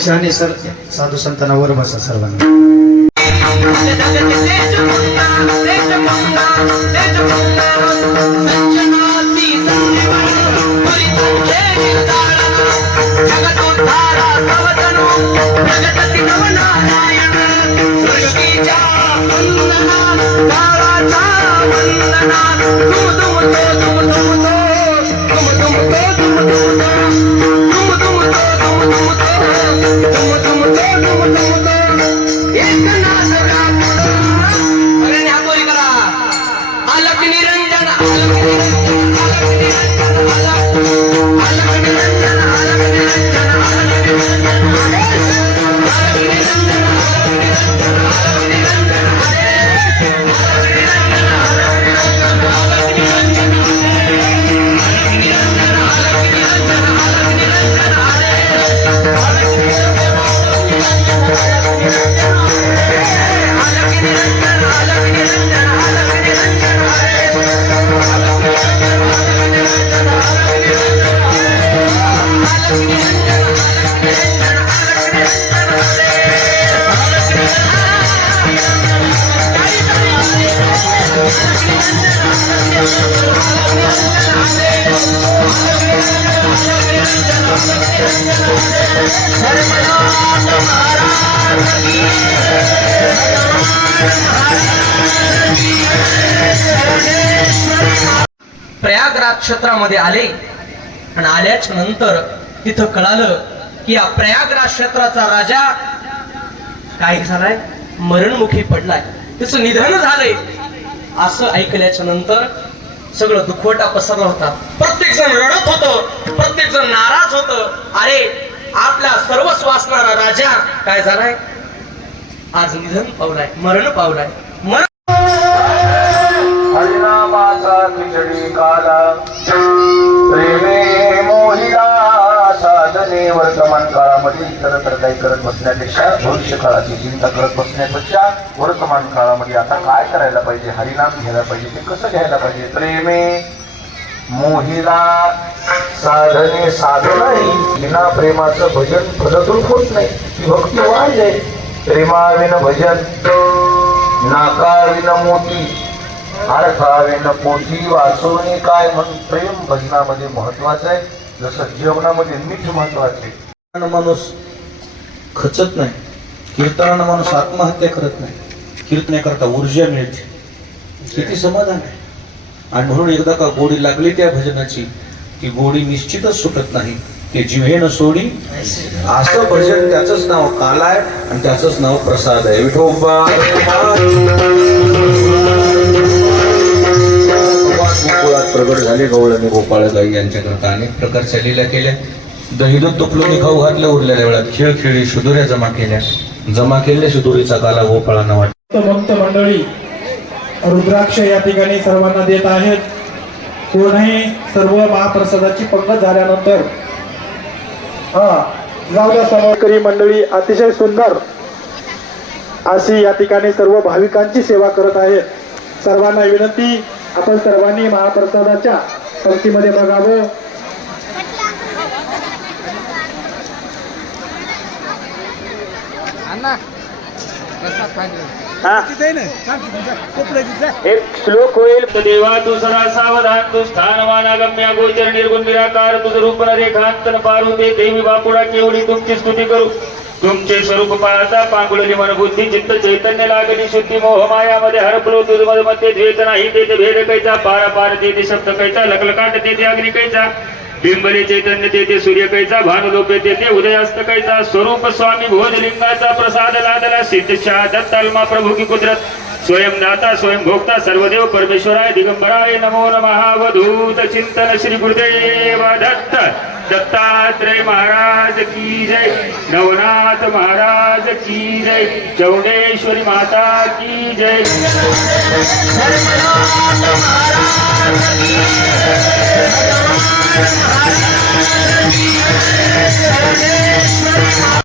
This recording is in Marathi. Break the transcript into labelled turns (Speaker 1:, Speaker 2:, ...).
Speaker 1: शाने सर साधू संतांना वर बसा सर्वांना.
Speaker 2: Oh, no, no, no. Prayagraj क्षेत्रामध्ये आले. आणि आल्याच्यानंतर तिथं कळालं की या प्रयागराज क्षेत्राचा राजा काय झालाय? मरणमुखी पडलाय. तिचं निधन झालंय. असं ऐकल्याच्या नंतर सगळं दुखवटा पसरला होता. प्रत्येक जण रडत होत. प्रत्येक जण नाराज होत. अरे आपला सर्वस्व असणारा राजा काय झालाय? आज निधन पावलाय मरण पावलाय.
Speaker 3: खिचडी काला प्रेमे मोहिला साधने वर्तमान काळामध्ये इतरत्र काही करत बसण्यापेक्षा भविष्य काळाची चिंता करत बसण्यापेक्षा वर्तमान काळामध्ये आता काय करायला पाहिजे हरिनाम घ्यायला पाहिजे ते कसं घ्यायला पाहिजे? प्रेमे मोहिला साधने साधन विना प्रेमाचं भजन फलद्रूप होत नाही. ती भक्ती वाढ जाईल. प्रेमाविन भजन नाकारविन मोती. अर्थाविन पोटी वाचवणे काय म्हणून प्रेम भजनामध्ये महत्वाचं आहे. जसं जेवणामध्ये मीठ महत्त्वाचे
Speaker 4: कीर्तनानं माणूस खचत नाही. कीर्तनानं माणूस आत्महत्या करत नाही. कीर्तनेकरता ऊर्जा मिळते. किती समाधान आहे. आणि म्हणून एकदा का गोडी लागली त्या भजनाची ती गोडी निश्चितच सुटत नाही. ते जिव्हेनं सोडी असं भजन त्याचंच नाव काल आहे आणि त्याचंच नाव प्रसाद आहे. विठोबा. प्रगट झाले गवळणी गोपाळ गाई यांच्याकरता अनेक प्रकारच्या लीला केल्या दहिदूत तुपलोनी खाऊ घातल्या उरलेल्या वेळात खेळ खेळी शुदुऱ्या जमा केल्या. जमा केलेल्या शुदुरीचा काला गोपाळांना वाटत
Speaker 5: भक्त मंडळी रुद्राक्ष या ठिकाणी सर्वांना देत आहेत. कोणही सर्व महाप्रसादाची पंगत झाल्यानंतर. हा जाऊ द्या समाजकरी मंडळी अतिशय सुंदर अशी या ठिकाणी सर्व भाविकांची सेवा करत आहेत. सर्वांना विनंती आपण सर्वांनी महाप्रसादाच्या पंक्तीमध्ये बघावं.
Speaker 6: एक श्लोक होईल. देवा तू सदा सावधान तू स्थानवान अगम्य गोचर निर्गुण निराकार तुझ रूप रेखांतन पारू दे. देवी बापुडा केवढी तुमची स्तुती करू. तुमचे स्वरूप पाहता पांगुळली मन बुद्धी चित्त चैतन्य लागली शुद्धी मोह मायामध्ये हरपलो तुझ मधमध्ये द्वेत नाही. तेथे भेद कैचा पारा पार तेथे शब्द कैचा लकलकाट तेथे अग्नि कैचा. बिंबले चैतन्य तेथे सूर्य कैचा भानुलोके तेथे उदयास्त कैचा. स्वरूप स्वामी भोजलिंगाचा प्रसाद लादला सिद्धशा दत्ताल्मा प्रभू की कुदरत. स्वयं दाता स्वयं भोक्ता सर्वदेव परमेश्वराय दिगंबराय नमो नमः. अवधूत चिंतन श्री गुरुदेव दत्त. दत्तात्रय महाराज की जय नवनाथ महाराज की जय चौडेश्वरी माता की जय।